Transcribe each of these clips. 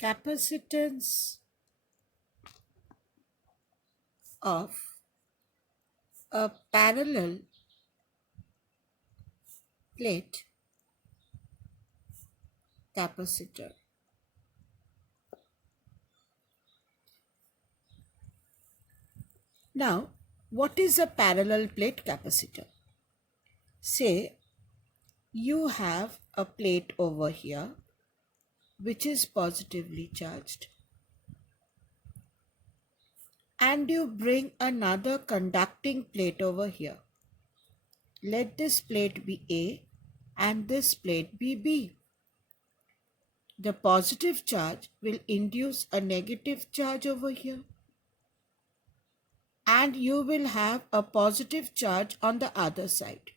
Capacitance of a parallel plate capacitor. Now, what is a parallel plate capacitor? Say you have a plate over here which is positively charged, and you bring another conducting plate over here. Let this plate be A and this plate be B. The positive charge will induce a negative charge over here, and you will have a positive charge on the other side.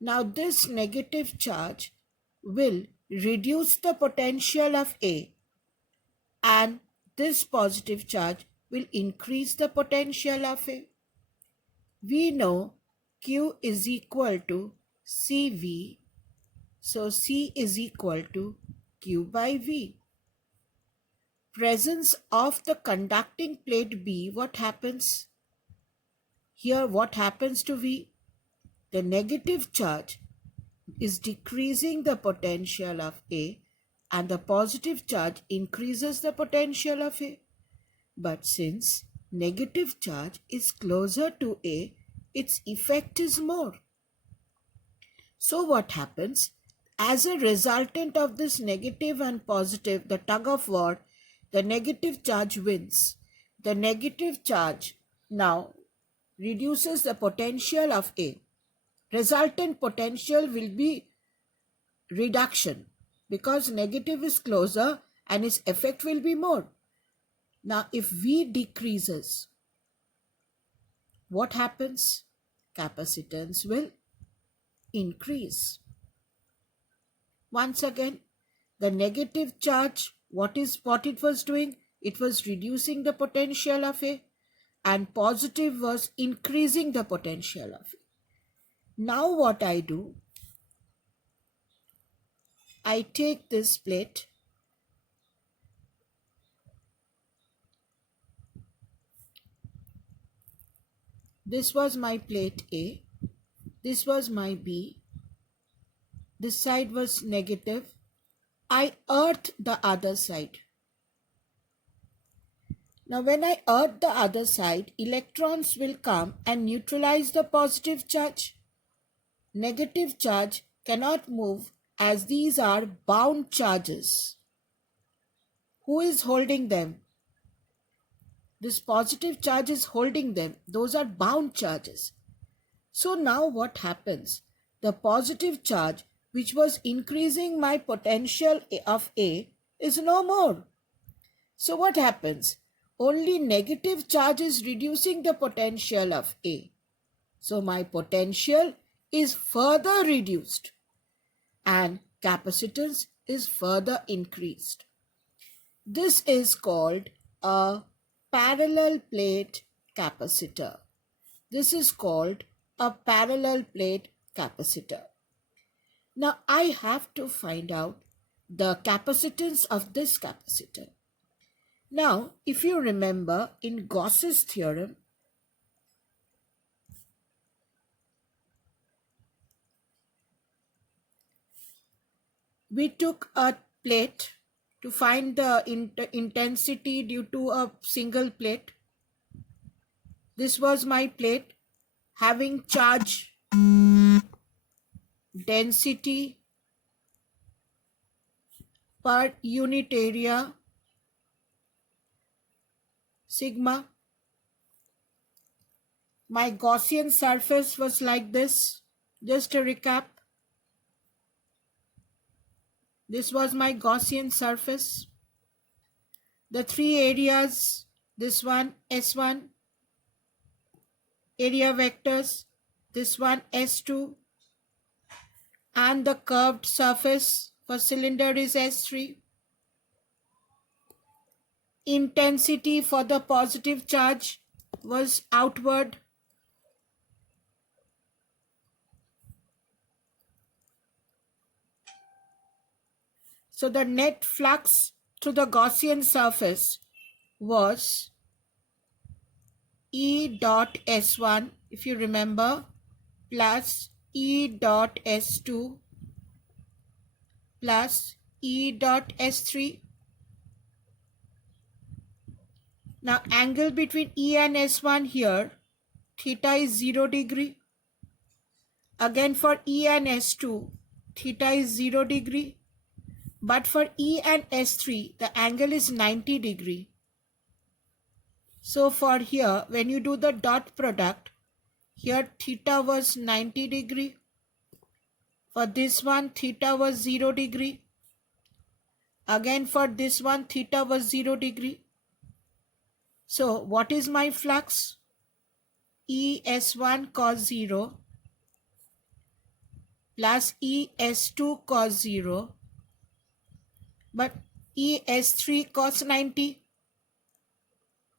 Now this negative charge will reduce the potential of A, and this positive charge will increase the potential of A. We know Q is equal to CV, so C is equal to Q by V. Presence of the conducting plate B, what happens? Here what happens to V? The negative charge is decreasing the potential of A, and the positive charge increases the potential of A. But since negative charge is closer to A, its effect is more. So what happens? As a resultant of this negative and positive, the tug of war, the negative charge wins. The negative charge now reduces the potential of A. Resultant potential will be reduction because negative is closer and its effect will be more. Now if V decreases, what happens? Capacitance will increase. Once again, the negative charge, what it was doing? It was reducing the potential of A, and positive was increasing the potential of A. Now what I do? I take this plate, this was my plate A, this was my B, this side was negative. I earth the other side. Now when I earth the other side, electrons will come and neutralize the positive charge. Negative charge cannot move as these are bound charges. Who is holding them? This positive charge is holding them. Those are bound charges. So now what happens? The positive charge, which was increasing my potential of A, is no more. So what happens? Only negative charge is reducing the potential of A. So my potential is further reduced and capacitance is further increased. This is called a parallel plate capacitor. This is called a parallel plate capacitor. Now I have to find out the capacitance of this capacitor. Now, if you remember in Gauss's theorem, we took a plate to find the intensity due to a single plate. This was my plate having charge, density per unit area, sigma. My Gaussian surface was like this. Just a recap. This was my Gaussian surface. The three areas, this one S1, area vectors, this one S2, and the curved surface for cylinder is S3. Intensity for the positive charge was outward. So the net flux through the Gaussian surface was E dot S1, if you remember, plus E dot S2 plus E dot S3. Now angle between E and S1 here, theta is 0 degree. Again for E and S2, theta is 0 degree. But for E and S3, the angle is 90 degree. So for here, when you do the dot product, here theta was 90 degree. For this one, theta was 0 degree. Again for this one, theta was 0 degree. So what is my flux? ES1 cos 0 plus ES2 cos 0, but ES3 cos 90.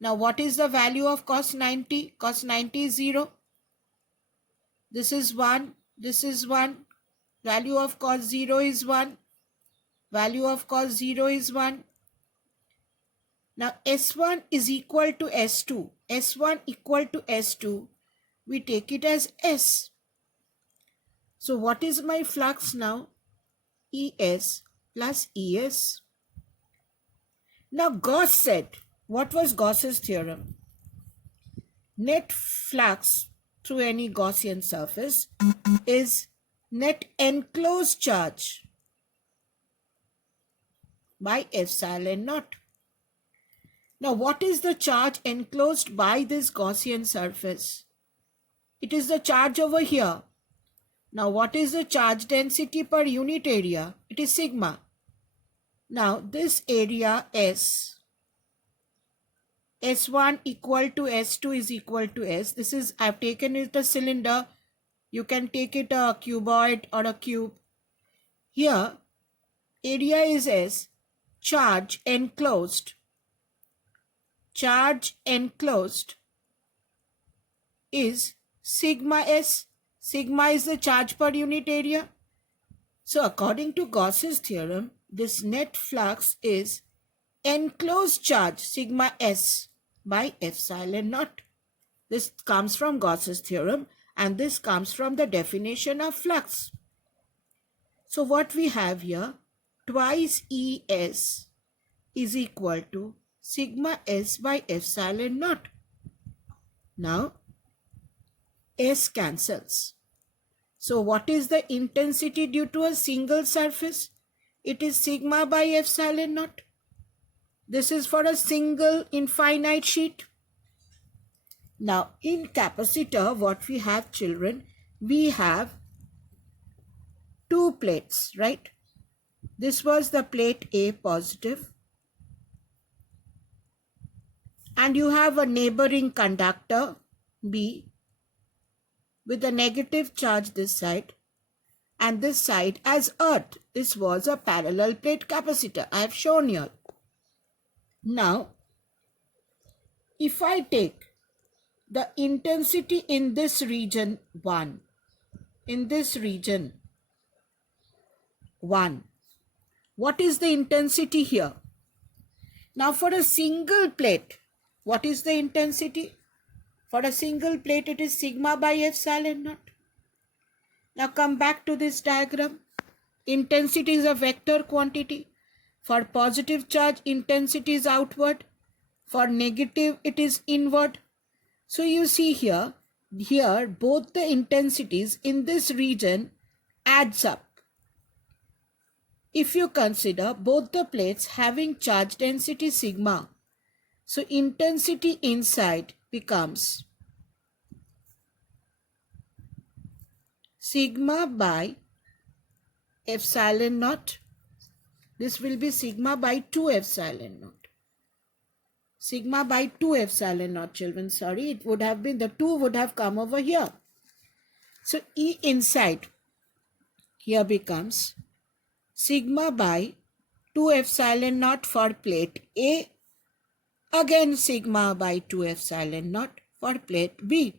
Now what is the value of cos 90? Cos 90 is 0. This is 1. This is 1. Value of cos 0 is 1. Value of cos 0 is 1. Now S1 is equal to S2. S1 equal to S2. We take it as S. So what is my flux now? ES plus ES. Now Gauss said, what was Gauss's theorem? Net flux through any Gaussian surface is net enclosed charge by epsilon naught. Now what is the charge enclosed by this Gaussian surface? It is the charge over here. Now what is the charge density per unit area? It is sigma. Now this area S, S1 equal to S2 is equal to S. This is, I've taken it a cylinder. You can take it a cuboid or a cube. Here area is S, charge enclosed. Charge enclosed is sigma S. Sigma is the charge per unit area. So according to Gauss's theorem, this net flux is enclosed charge sigma S by epsilon naught. This comes from Gauss's theorem and this comes from the definition of flux. So what we have here, twice ES is equal to sigma S by epsilon naught. Now S cancels. So what is the intensity due to a single surface? It is sigma by epsilon naught. This is for a single infinite sheet. Now in capacitor, what we have, children, we have two plates, right? This was the plate A positive. And you have a neighboring conductor B with a negative charge this side and this side as earth. This was a parallel plate capacitor. I have shown you. Now, if I take the intensity in this region 1, in this region 1, what is the intensity here? Now for a single plate, what is the intensity? For a single plate, it is sigma by epsilon naught. Now come back to this diagram. Intensity is a vector quantity. For positive charge, intensity is outward. For negative, it is inward. So you see here both the intensities in this region adds up. If you consider both the plates having charge density sigma, so intensity inside becomes sigma by epsilon naught. This will be sigma by 2 epsilon naught. Sigma by 2 epsilon naught, children. Sorry, it would have been, the 2 would have come over here. So E inside here becomes sigma by 2 epsilon naught for plate A. Again sigma by 2 epsilon naught for plate B.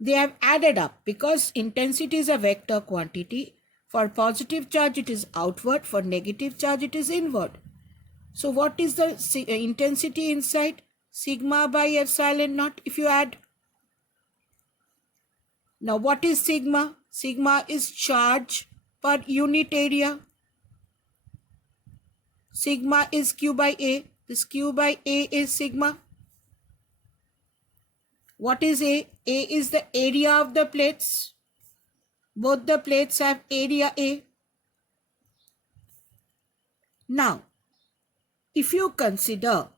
They have added up because intensity is a vector quantity. For positive charge, it is outward. For negative charge, it is inward. So what is the intensity inside? Sigma by epsilon naught if you add. Now what is sigma? Sigma is charge per unit area. Sigma is Q by A. This Q by A is sigma. What is A? A is the area of the plates. Both the plates have area A. Now, if you consider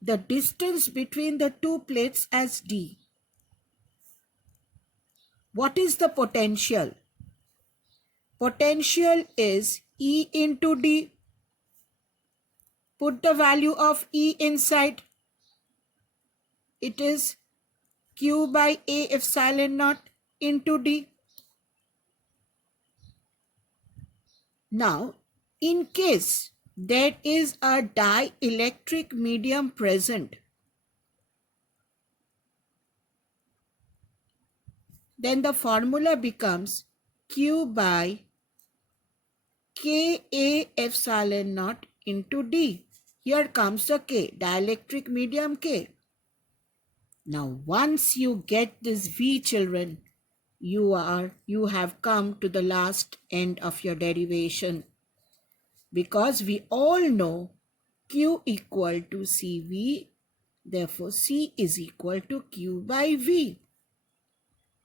the distance between the two plates as d, what is the potential? Potential is E into d. Put the value of E inside. It is Q by A epsilon naught into d. Now, in case there is a dielectric medium present, then the formula becomes Q by Ka epsilon naught into d. Here comes the K, dielectric medium K. Now, once you get this V, children, you have come to the last end of your derivation, because we all know Q equal to CV, therefore C is equal to Q by V.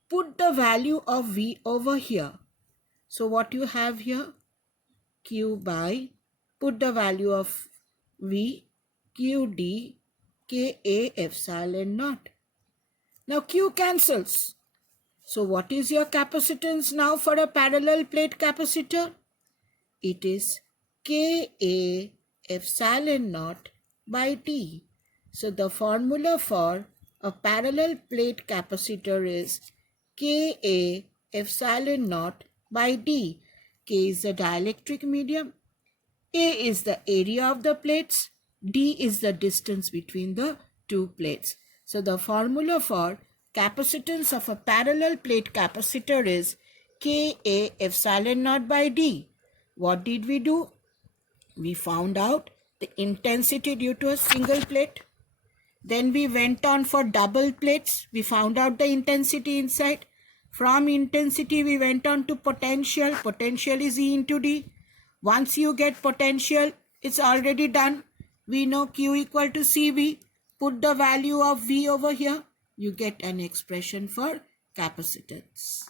Put the value of V over here. So what you have here? Q by, put the value of V, QD, Ka epsilon naught. Now Q cancels. So what is your capacitance now for a parallel plate capacitor? It is Ka epsilon naught by T. So the formula for a parallel plate capacitor is Ka epsilon naught by D. K is the dielectric medium, A is the area of the plates, D is the distance between the two plates. So the formula for capacitance of a parallel plate capacitor is Ka epsilon naught by D. What did we do? We found out the intensity due to a single plate. Then we went on for double plates. We found out the intensity inside. From intensity, we went on to potential. Potential is E into D. Once you get potential, it's already done. We know Q equal to CV. Put the value of V over here. You get an expression for capacitance.